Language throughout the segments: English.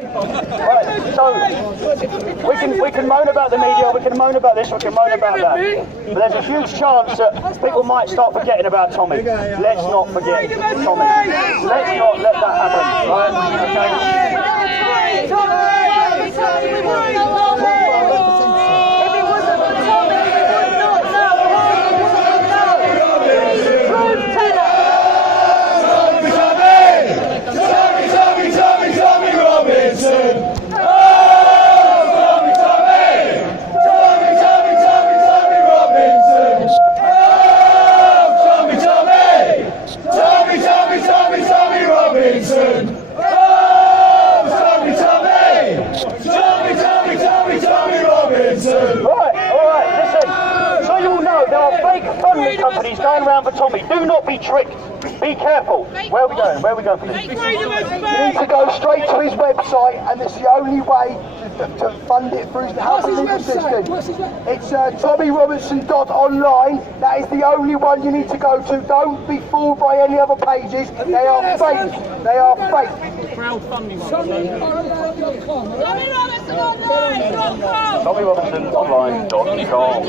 Right, so we can moan about the media, we can moan about this, we can moan about that. But there's a huge chance that people might start forgetting about Tommy. Let's not forget Tommy. Let's not let that happen. Right? Companies going around for Tommy. Do not be tricked. Be careful. Where are we going? Where are we going for this? You need to go straight to his website, and it's the only way to fund it through the health and legal system. It's TommyRobertson.online. That is the only one you need to go to. Don't be fooled by any other pages. They are fake. They are fake. Crowdfunding one. TommyRobertsonOnline.com.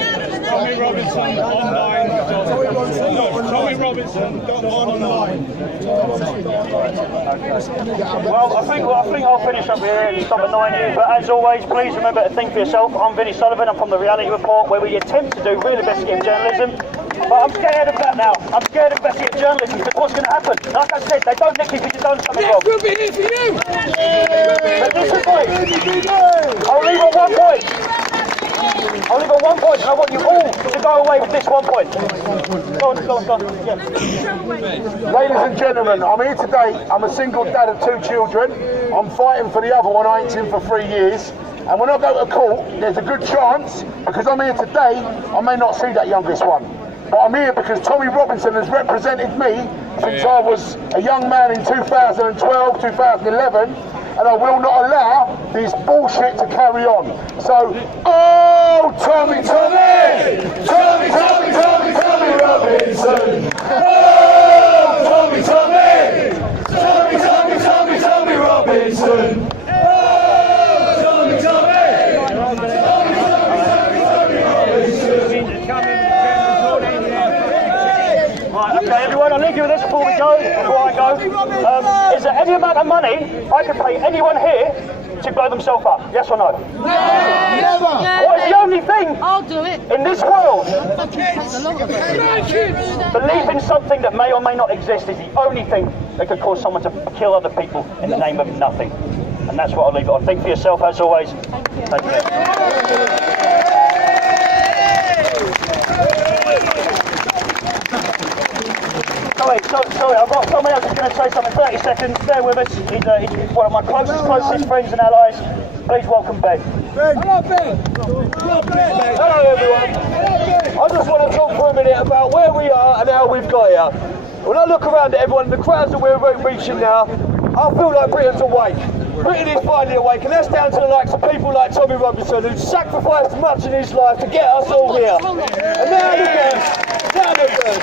TommyRobertson.online. Well, I think I'll finish up here and stop at 9 years. But as always, please remember to think for yourself. I'm Vinnie Sullivan. I'm from the Reality Report, where we attempt to do real investigative journalism. But I'm scared of that now. I'm scared of investigative journalism because what's going to happen? Like I said, they don't nick you because you've done something wrong. We'll be here for you. But disagree. I'll leave on 1 point. I'll leave on 1 point, and I want you all to go away with this 1 point. Go on. Yeah. Ladies and gentlemen, I'm here today. I'm a single dad of 2 children. I'm fighting for the other one. I ain't seen for 3 years. And when I go to court, there's a good chance, because I'm here today, I may not see that youngest one. But I'm here because Tommy Robinson has represented me since I was a young man in 2012, 2011, and I will not allow this bullshit to carry on. So, oh, Tommy Robinson! Oh, Tommy Robinson! Okay, everyone, I'll leave you with this before I go. Is there any amount of money I could pay anyone here to blow themselves up? Yes or no? Never! What is the only thing I'll do it. in this world? Belief in something that may or may not exist is the only thing that could cause someone to kill other people in the name of nothing. And that's what I'll leave it on. Think for yourself, as always. Thank you. Sorry, I've got someone else who's going to say something. 30 seconds, bear with us. He's one of my closest friends and allies. Please welcome Ben. Hello, Ben. Hello, everyone. I just want to talk for a minute about where we are and how we've got here. When I look around at everyone, the crowds that we're reaching now, I feel like Britain's awake. Britain is finally awake, and that's down to the likes of people like Tommy Robinson, who sacrificed much in his life to get us all here. And now look at us.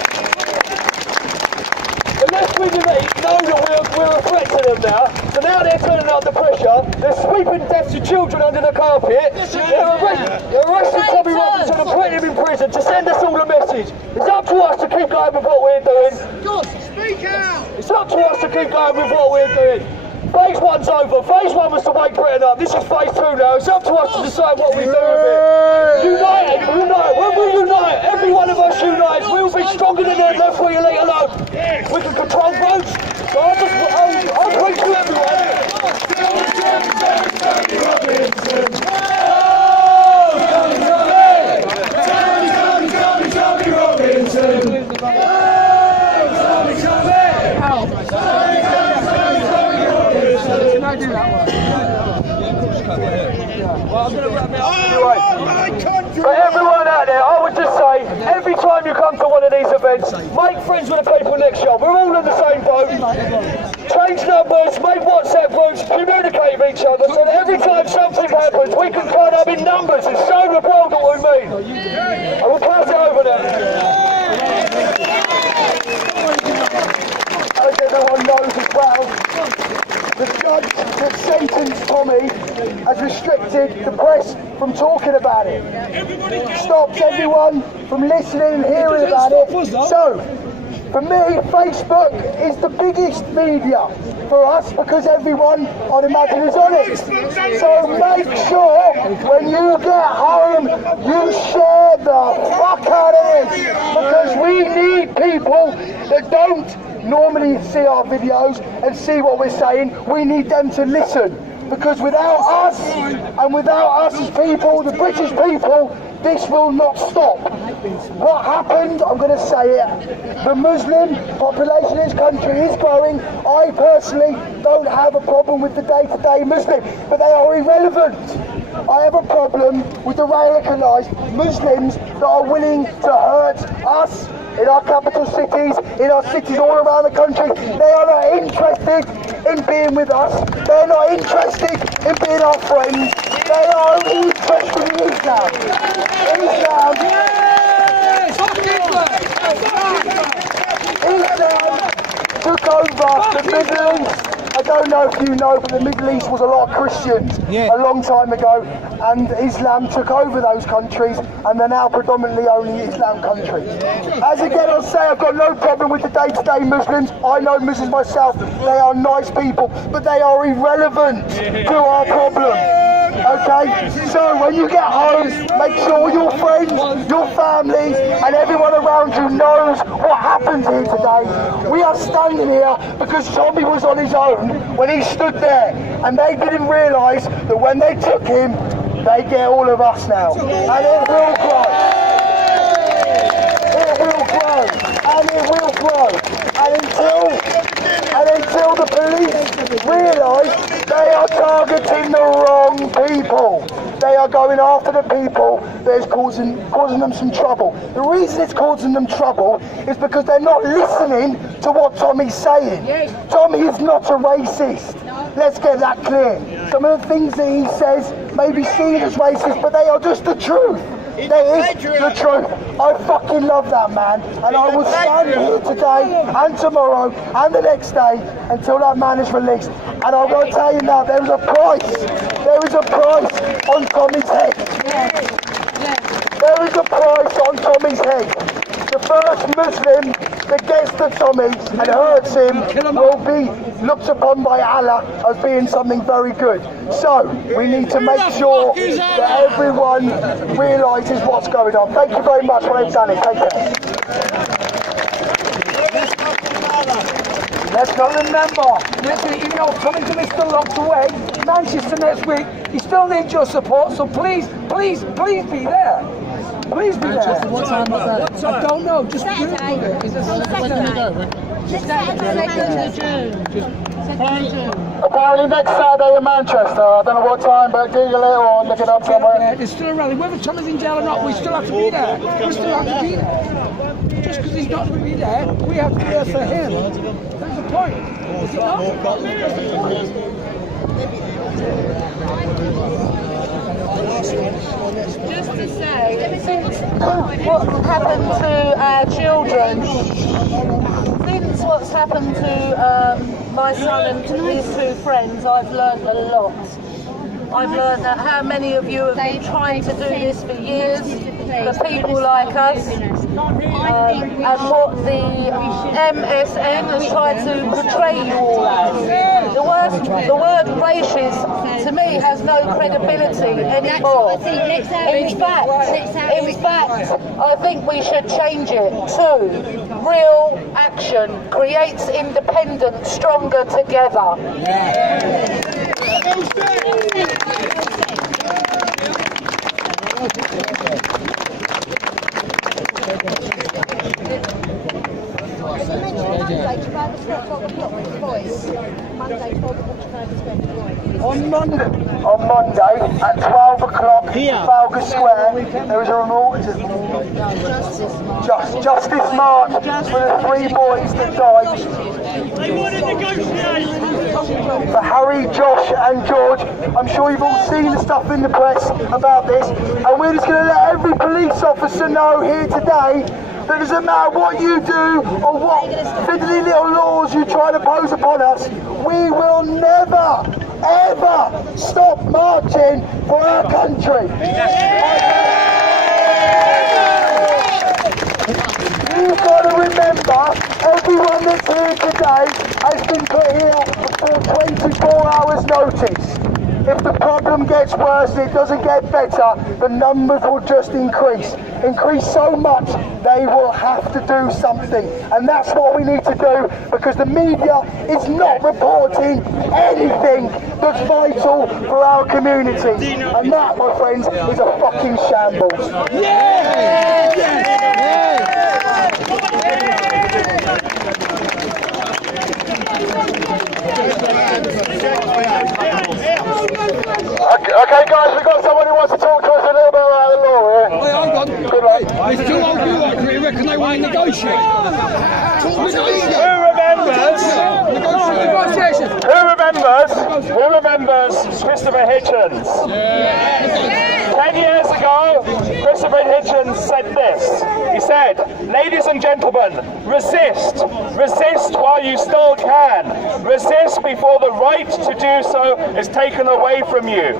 The left wing elite know that we're a threat to them now, so now they're turning up the pressure, they're sweeping deaths to children under the carpet, they're arresting Tommy Robinson and putting him in prison to send us all a message. It's up to us to keep going with what we're doing. Speak out! It's up to us to keep going with what we're doing. Phase 1's over. Phase 1 was to wake Britain up. This is phase 2 now. It's up to us to decide what we do with it. Unite! When we unite, every one of us unites, we'll be stronger than the left wing elite alone. We can control votes. So I'll preach to everyone. For everyone out there, I would just say, every time you come to one of these events, make friends with the people next year. We're all in the same boat. Change numbers, make WhatsApp groups, communicate with each other, so that every time something happens, we can turn up in numbers and show the world what we mean. I will pass it over now. As everyone knows as well, the judge has sentenced Tommy has restricted the press from talking about it. Stops everyone from listening and hearing about it. So, for me, Facebook is the biggest media for us because everyone, I'd imagine, is on it. So make sure when you get home, you share the fuck out of this, because we need people that don't normally see our videos and see what we're saying. We need them to listen, because without us and without us as people, the British people, this will not stop. What happened, I'm going to say it, the Muslim population in this country is growing. I personally don't have a problem with the day-to-day Muslim, but they are irrelevant. I have a problem with the radicalised Muslims that are willing to hurt us in our capital cities, in our cities all around the country. They are not interested in being with us. They're not interested in being our friends. They are interested in Islam. Islam took over the Middle East. I don't know if you know, but the Middle East was a lot of Christians a long time ago, and Islam took over those countries, and they're now predominantly only Islam countries. As again, I'll say I've got no problem with the day-to-day Muslims. I know Muslims myself. They are nice people, but they are irrelevant to our problem. Okay, so when you get home, make sure your friends, your families, and everyone around you knows what happened here today. We are standing here because Tommy was on his own when he stood there, and they didn't realise that when they took him, they get all of us now, and it will grow. It will grow, and it will grow, and until the police realise they are targeting the wrong people. They are going after the people that is causing them some trouble. The reason it's causing them trouble is because they're not listening to what Tommy's saying. Tommy is not a racist. Let's get that clear. Some of the things that he says may be seen as racist, but they are just the truth. That is the truth. I fucking love that man, and I will stand here today and tomorrow and the next day until that man is released. And I'm going to tell you now, there is a price. There is a price on Tommy's head. There is a price on Tommy's head. The first Muslim that gets to Tommy and hurts him will be looked upon by Allah as being something very good. So we need to make sure that everyone realises what's going on. Thank you very much. My name's Danny. Take care. Let's go, remember, even though Tommy's going to still locked away, Manchester next week, he still needs your support, so please, please, please be there. Please be there. What time was that? I don't know, just Saturday. Apparently next Saturday in Manchester. I don't know what time, but Google it or look it up somewhere. There's still a rally. Whether Tommy's in jail or not, we still have to be there. We still have to be there. Just because he's not going to be there, we have to be there for him. That's the point. Is it not? That's the point. Just to say, since what happened to our children, since what's happened to my son and to his two friends, I've learned a lot. I've learned that how many of you have been trying to do this for years, for people like us, and what the MSN has tried to portray you all as. The word racist to me has no credibility anymore. In fact, I think we should change it to real action creates independence stronger together. On Monday at 12 o'clock in Trafalgar Square, there was a Justice March for the three boys that died. For Harry, Josh and George. I'm sure you've all seen the stuff in the press about this, and we're just going to let every police officer know here today that doesn't matter what you do or what fiddly little laws you try to pose upon us, we will never, ever stop marching for our country. You've got to remember, everyone that's here today has been put here for 24 hours notice. If the problem gets worse and it doesn't get better, the numbers will just increase so much they will have to do something, and that's what we need to do, because the media is not reporting anything that's vital for our community, and that, my friends, is a fucking shambles. Okay, guys, we've got someone who wants to talk to us a little bit about the law here. Hey, hold on. Good luck. There's two old you like here reckon they want to negotiate. Who remembers Christopher Hitchens? 10 years ago, Christopher Hitchens said this. He said, "Ladies and gentlemen, resist. Resist while you still can. Resist before the right to do so is taken away from you."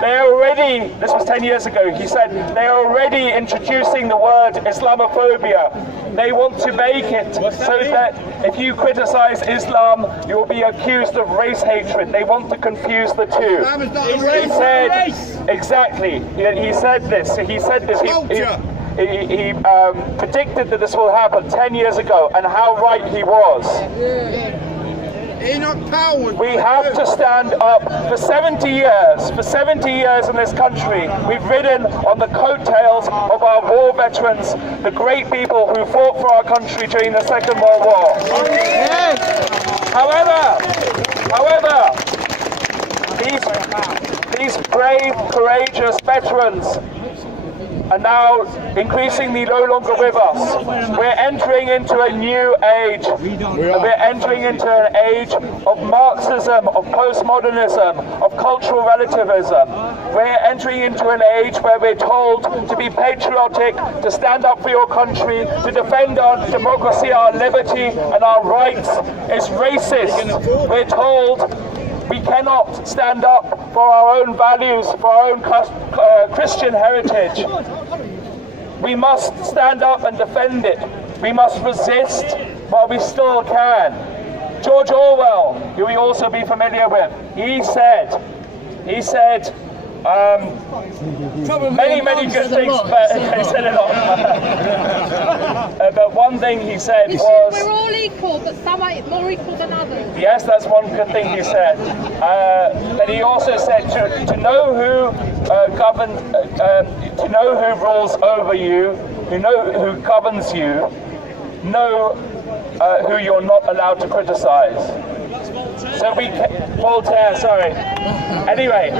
They are already, this was 10 years ago, he said, they are already introducing the word Islamophobia. They want to make it so that if you criticize Islam, you will be accused of race hatred. They want to confuse the two. He said, exactly, he said this, he predicted that this will happen 10 years ago, and how right he was. We have to stand up. For 70 years in this country, we've ridden on the coattails of our war veterans, the great people who fought for our country during the Second World War. However, these brave, courageous veterans are now increasingly no longer with us. We're entering into a new age. We're entering into an age of Marxism, of postmodernism, of cultural relativism. We're entering into an age where we're told to be patriotic, to stand up for your country, to defend our democracy, our liberty, and our rights. It's racist. We're told we cannot stand up for our own values, for our own Christian heritage. We must stand up and defend it. We must resist while we still can. George Orwell, who we also be familiar with, he said, many good things, but he said it all. But one thing he said was, we're all equal, but some are more equal than others. Yes, that's one good thing he said. But he also said to know who to know who rules over you, who governs you, know who you're not allowed to criticize. So Voltaire, sorry. Anyway,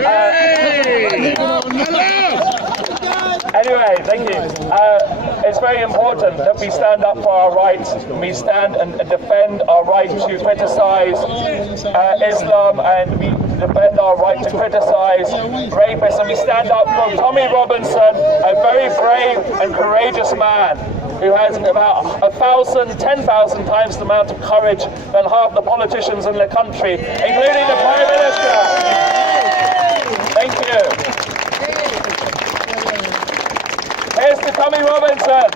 thank you. It's very important that we stand up for our rights. We stand and defend our right to criticize Islam, and we defend our right to criticize rapists. And we stand up for Tommy Robinson, a very brave and courageous man who has about 10,000 times the amount of courage than half the politicians in the country, including the Prime Minister. Thank you. Here's to Tommy Robinson.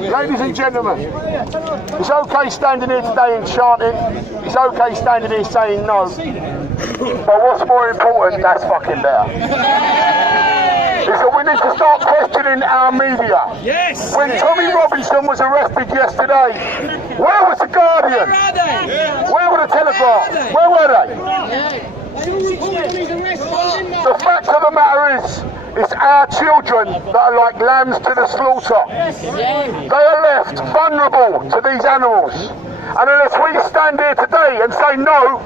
Ladies and gentlemen, it's okay standing here today and chanting, it's okay standing here saying no, but what's more important, that's fucking better, is that we need to start questioning our media. Yes. When Tommy Robinson was arrested yesterday, where was the Guardian? Where were the Telegraph? Where were they? The fact of the matter is It's our children that are like lambs to the slaughter. They are left vulnerable to these animals. And unless we stand here today and say no,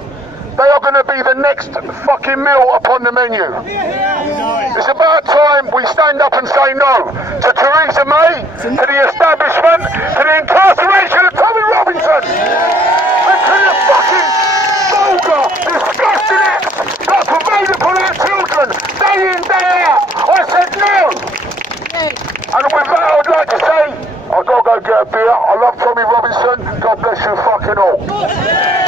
they are going to be the next fucking meal upon the menu. It's about time we stand up and say no to Theresa May, to the establishment, to the incarceration of Tommy Robinson, and to the fucking vulgar, disgusting acts that are pervade upon our children, day in, day out. I said no. And with that, I would like to say, I've got to go get a beer. I love Tommy Robinson. God bless you fucking all.